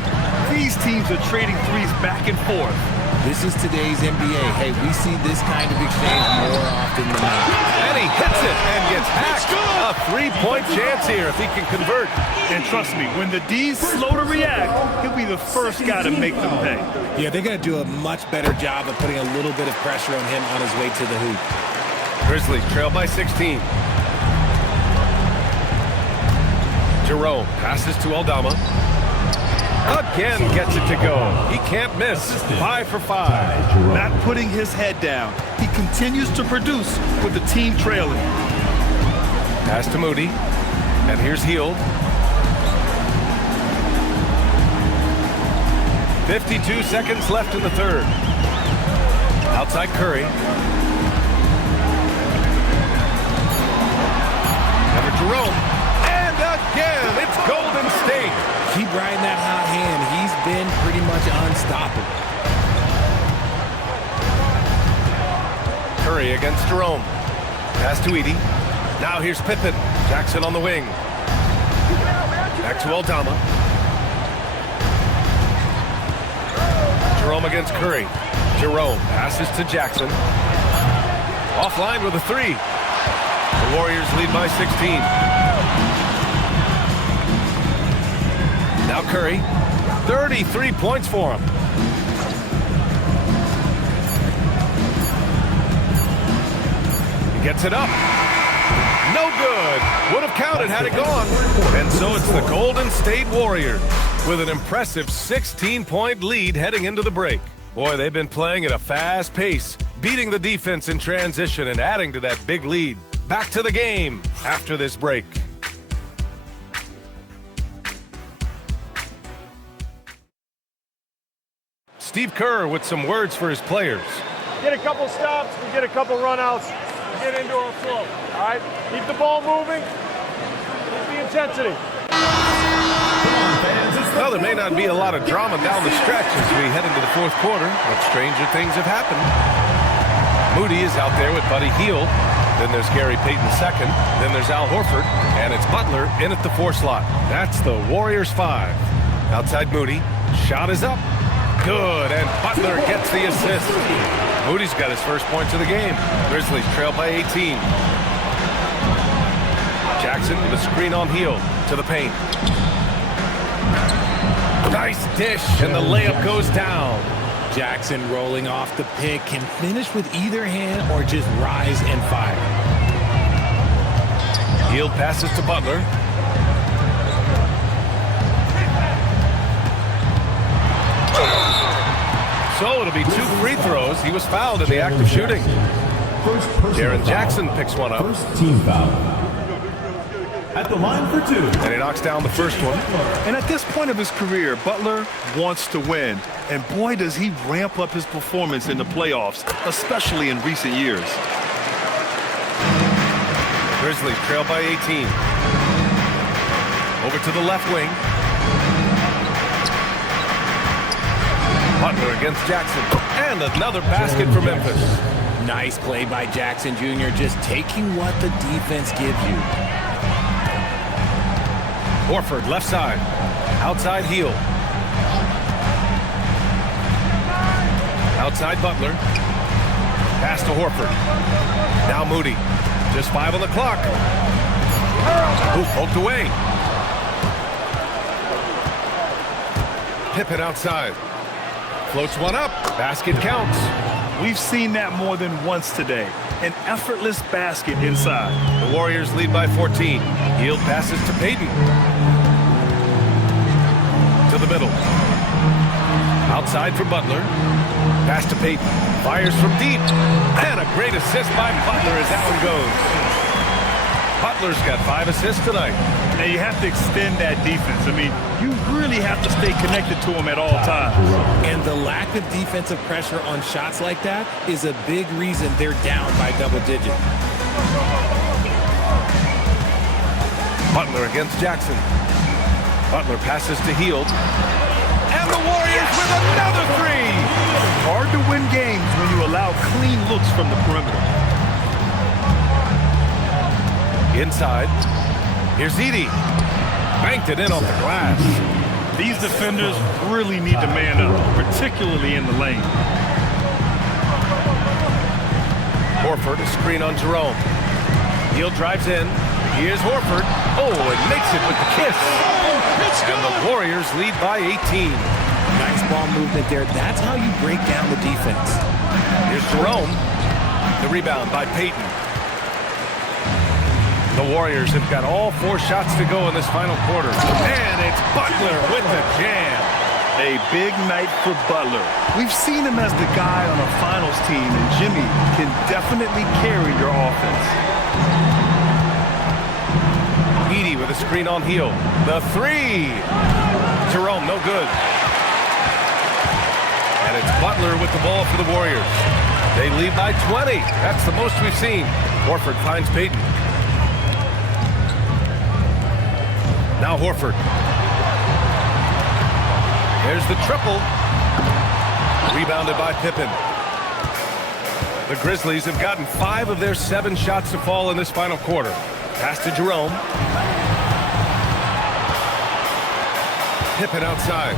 These teams are trading threes back and forth. This is today's NBA. Hey, we see this kind of exchange more often than not. And he hits it and gets hacked. A 3-point chance here if he can convert. And trust me, when the D's slow to react, he'll be the first guy to make them pay. Yeah, they're going to do a much better job of putting a little bit of pressure on him on his way to the hoop. Grizzlies trail by 16. Jerome passes to Aldama. Again gets it to go. He can't miss. 5 for 5. Not putting his head down. He continues to produce with the team trailing. Pass to Moody. And here's Hield. 52 seconds left in the third. Outside Curry. Never Jerome. And again, it's Golden State. Keep riding that hot hand. He's been pretty much unstoppable. Curry against Jerome. Pass to Edey. Now here's Pippen. Jackson on the wing. Back to Aldama. Jerome against Curry. Jerome passes to Jackson. Offline with a 3. The Warriors lead by 16. Now Curry, 33 points for him. He gets it up. No good. Would have counted had it gone. And so it's the Golden State Warriors with an impressive 16-point lead heading into the break. Boy, they've been playing at a fast pace, beating the defense in transition and adding to that big lead. Back to the game after this break. Steve Kerr with some words for his players. Get a couple stops, we get a couple runouts, get into our flow, all right? Keep the ball moving, keep the intensity. Well, there may not be a lot of drama down the stretch as we head into the fourth quarter, but stranger things have happened. Moody is out there with Buddy Hield. Then there's Gary Payton second. Then there's Al Horford. And it's Butler in at the 4 slot. That's the Warriors 5. Outside Moody. Shot is up. Good, and Butler gets the assist. Moody's got his first points of the game. Grizzlies trail by 18. Jackson with a screen on Hield to the paint. Nice dish, and the layup goes down. Jackson rolling off the pick can finish with either hand or just rise and fire. Hield passes to Butler. So it'll be 2 free throws. He was fouled in the act of shooting. Jaren Jackson picks one up. First team foul. At the line for 2. And he knocks down the first one. And at this point of his career, Butler wants to win. And boy, does he ramp up his performance in the playoffs, especially in recent years. Grizzlies trail by 18. Over to the left wing. Butler against Jackson. And another basket for Memphis. Nice play by Jackson Jr., just taking what the defense gives you. Horford left side. Outside Hield. Outside Butler. Pass to Horford. Now Moody. Just 5 on the clock. Ooh, poked away. Pippen outside. Floats one up. Basket counts. We've seen that more than once today. An effortless basket inside. The Warriors lead by 14. Hield passes to Payton. To the middle. Outside for Butler. Pass to Payton. Fires from deep. And a great assist by Butler as that one goes. Butler's got 5 assists tonight. And you have to extend that defense. I mean, you really have to stay connected to him at all times. And the lack of defensive pressure on shots like that is a big reason they're down by double digit. Butler against Jackson. Butler passes to Hield. And the Warriors with another 3. Hard to win games when you allow clean looks from the perimeter. Inside. Here's Edey. Banked it in off the glass. These defenders really need to man up, particularly in the lane. Horford, a screen on Jerome. Hield drives in. Here's Horford. Oh, and makes it with the kiss. And the Warriors lead by 18. Nice ball movement there. That's how you break down the defense. Here's Jerome. The rebound by Payton. The Warriors have got all 4 shots to go in this final quarter. And it's Butler with the jam. A big night for Butler. We've seen him as the guy on a finals team, and Jimmy can definitely carry your offense. Edey with a screen on Hield. The 3. Jerome, no good. And it's Butler with the ball for the Warriors. They lead by 20. That's the most we've seen. Horford finds Payton. Now Horford. There's the triple. Rebounded by Pippen. The Grizzlies have gotten 5 of their 7 shots to fall in this final quarter. Pass to Jerome. Pippen outside.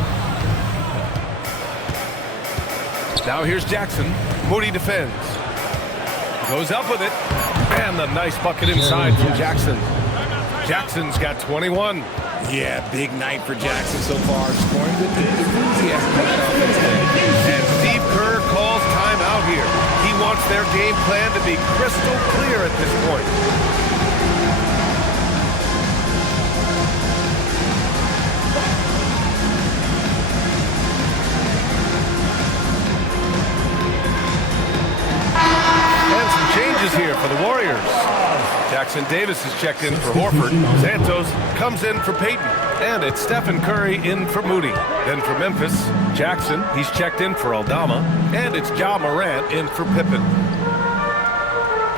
Now here's Jackson. Moody defends. Goes up with it. And the nice bucket inside from Jackson. Jackson's got 21. Yeah, big night for Jackson so far. Scoring with enthusiasm. And Steve Kerr calls timeout here. He wants their game plan to be crystal clear at this point. And some changes here for the Warriors. Jackson Davis is checked in for Horford. Santos comes in for Payton. And it's Stephen Curry in for Moody. Then for Memphis, Jackson, he's checked in for Aldama. And it's Ja Morant in for Pippen.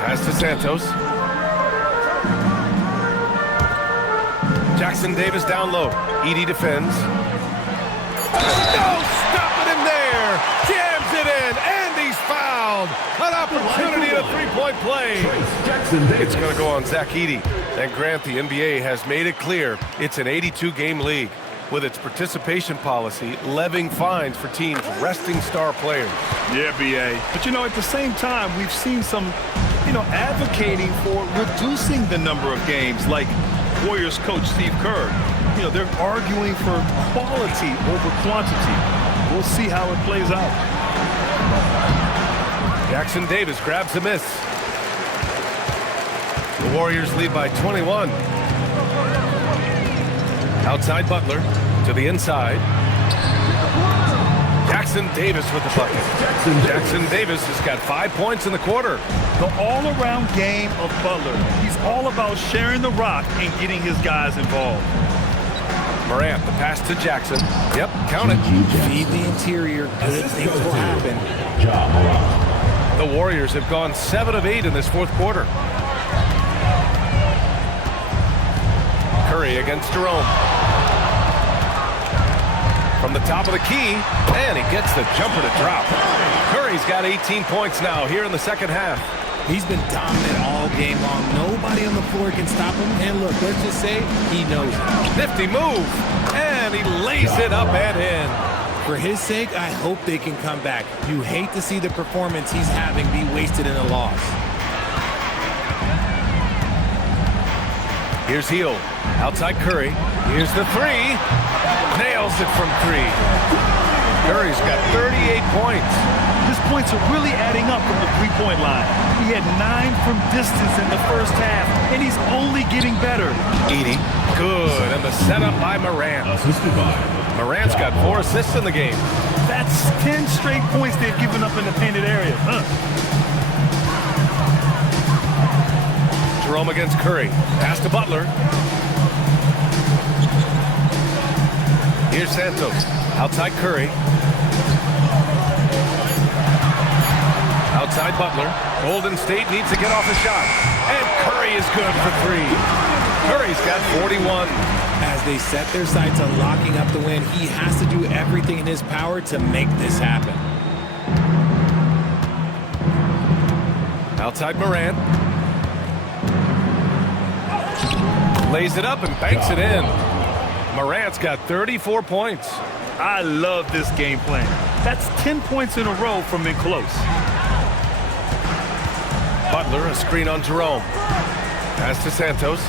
Pass to Santos. Jackson Davis down low. Edey defends. No, stopping him there. Jams it in, and he's fouled. An opportunity at a 3-point play. It's going to go on Zach Edey. And Grant, the NBA has made it clear it's an 82-game league with its participation policy levying fines for teams resting star players. Yeah, B.A. But, you know, at the same time, we've seen some, advocating for reducing the number of games, like Warriors coach Steve Kerr. They're arguing for quality over quantity. We'll see how it plays out. Jackson Davis grabs a miss. The Warriors lead by 21. Outside Butler to the inside. Jackson Davis with the bucket. Jackson Davis has got 5 points in the quarter. The all-around game of Butler. He's all about sharing the rock and getting his guys involved. Morant, the pass to Jackson. Yep, count it. Feed the interior. Good things will happen. The Warriors have gone 7 of 8 in this fourth quarter. Curry against Jerome. From the top of the key, and he gets the jumper to drop. Curry's got 18 points now here in the second half. He's been dominant all game long. Nobody on the floor can stop him. And look, let's just say he knows it. Nifty move, and he lays it up and in. For his sake, I hope they can come back. You hate to see the performance he's having be wasted in a loss. Here's Hield. Outside Curry. Here's the 3. Nails it from 3. Curry's got 38 points. His points are really adding up from the three-point line. He had 9 from distance in the first half, and he's only getting better. Edey. Good. And the setup by Morant. Morant's got 4 assists in the game. That's 10 straight points they've given up in the painted area. Jerome against Curry. Pass to Butler. Here's Santos. Outside Curry. Outside Butler. Golden State needs to get off a shot. And Curry is good for three. Curry's got 41. As they set their sights on locking up the win, he has to do everything in his power to make this happen. Outside Morant. Lays it up and banks it in. Morant's got 34 points. I love this game plan. That's 10 points in a row from in close. Butler, a screen on Jerome. Pass to Santos.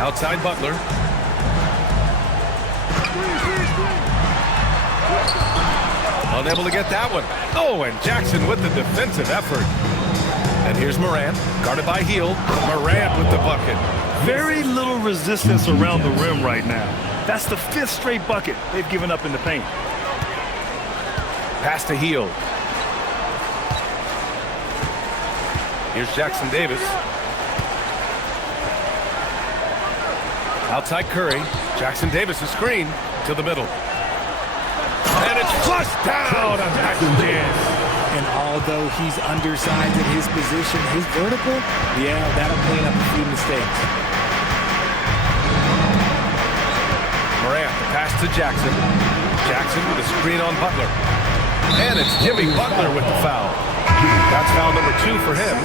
Outside Butler. Unable to get that one. Oh, and Jackson with the defensive effort. And here's Morant, guarded by Hield. Morant with the bucket. Very little resistance around the rim right now. That's the 5th straight bucket they've given up in the paint. Pass to Hield. Here's Jackson Davis. Outside Curry. Jackson Davis a screen to the middle. And it's flushed down. A nice chance. And although he's undersized at his position, his vertical, yeah, that'll clean up a few mistakes. Morant, the pass to Jackson. Jackson with a screen on Butler. And it's Jimmy Butler with the foul. That's foul number 2 for him.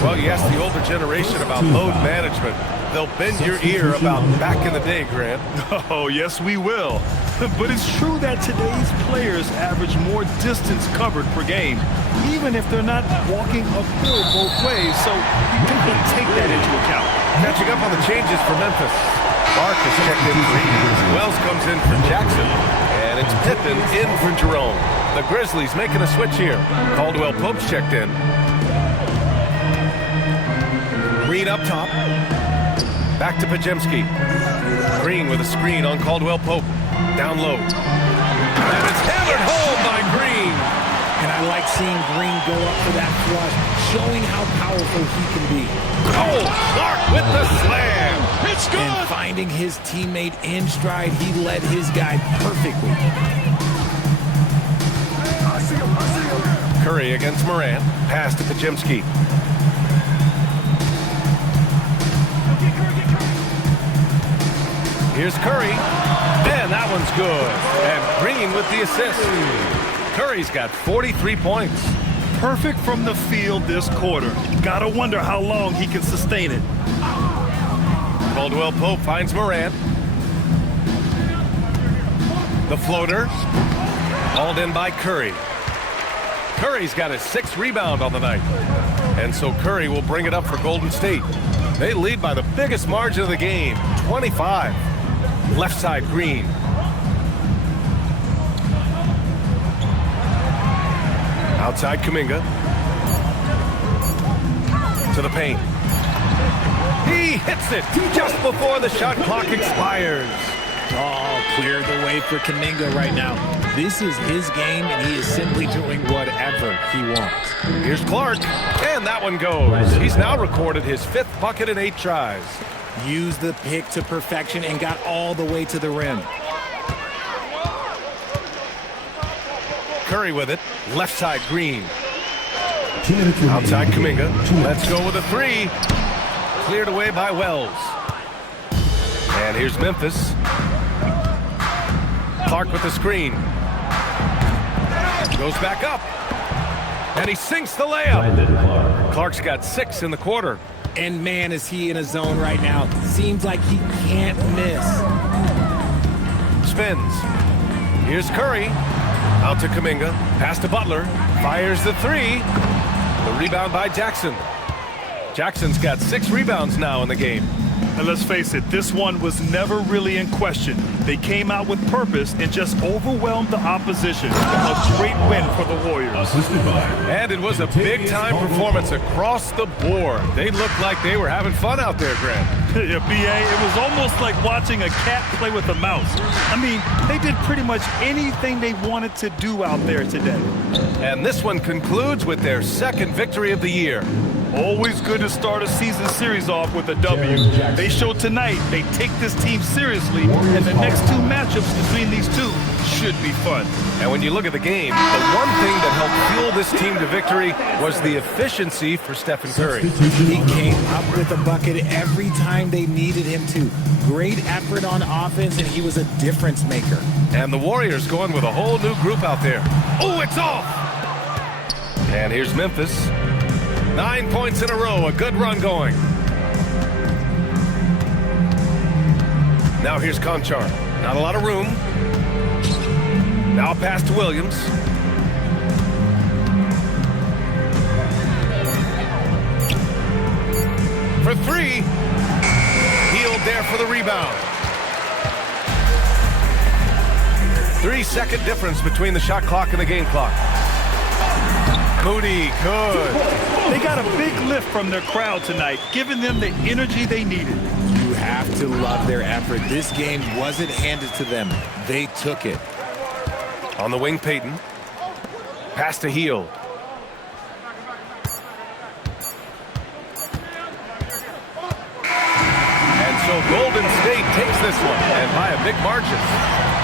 Well, you ask the older generation about load management. They'll bend your ear about back in the day, Grant. Oh, yes, we will. But it's true that today's players average more distance covered per game, even if they're not walking uphill both ways. So you have to take that into account. Catching up on the changes for Memphis. Clark is checked in for Eagles. Wells comes in for Jackson. And it's Pippen in for Jerome. The Grizzlies making a switch here. Caldwell Pope's checked in. Green up top. Back to Pajemski. Green with a screen on Caldwell Pope. Down low. And it's hammered home by Green. And I like seeing Green go up for that flush, showing how powerful he can be. Oh, Clark with the slam. It's good. And finding his teammate in stride, he led his guy perfectly. Curry against Morant. Pass to Pajemski. Here's Curry. And that one's good. And Green with the assist. Curry's got 43 points. Perfect from the field this quarter. Gotta wonder how long he can sustain it. Caldwell Pope finds Morant. The floater. Hauled in by Curry. Curry's got his 6th rebound on the night. And so Curry will bring it up for Golden State. They lead by the biggest margin of the game, 25. Left side, Green. Outside, Kuminga. To the paint. He hits it just before the shot clock expires. Oh, cleared the way for Kuminga right now. This is his game, and he is simply doing whatever he wants. Here's Clark, and that one goes. He's now recorded his 5th bucket in 8 tries. Used the pick to perfection and got all the way to the rim. Curry with it. Left side, Green. Outside, Kuminga. Let's go with a 3. Cleared away by Wells. And here's Memphis. Clark with the screen. Goes back up. And he sinks the layup. Clark's got 6 in the quarter. And man, is he in a zone right now. Seems like he can't miss. Spins. Here's Curry. Out to Kuminga. Pass to Butler. Fires the 3. The rebound by Jackson. Jackson's got 6 rebounds now in the game. And let's face it, this one was never really in question. They came out with purpose and just overwhelmed the opposition. A great win for the Warriors. And it was a big-time performance across the board. They looked like they were having fun out there, Grant. Yeah, B.A., it was almost like watching a cat play with a mouse. I mean, they did pretty much anything they wanted to do out there today. And this one concludes with their second victory of the year. Always good to start a season series off with a W. They showed tonight they take this team seriously, and the next two matchups between these two should be fun. And when you look at the game, the one thing that helped fuel this team to victory was the efficiency for Stephen Curry. He came up with a bucket every time they needed him to. Great effort on offense, and he was a difference maker. And the Warriors going with a whole new group out there. Oh, it's off! And here's Memphis. 9 points in a row, a good run going. Now here's Conchar. Not a lot of room. Now a pass to Williams. For three. Healed there for the rebound. 3-second difference between the shot clock and the game clock. Moody, good. They got a big lift from their crowd tonight, giving them the energy they needed. You have to love their effort. This game wasn't handed to them. They took it. On the wing, Peyton. Pass to Heel. And so Golden State takes this one, and by a big margin.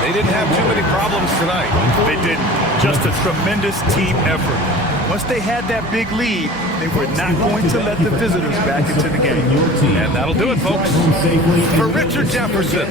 They didn't have too many problems tonight. They didn't. Just a tremendous team effort. Once they had that big lead, they were not going to let the visitors back into the game. And that'll do it, folks. For Richard Jefferson,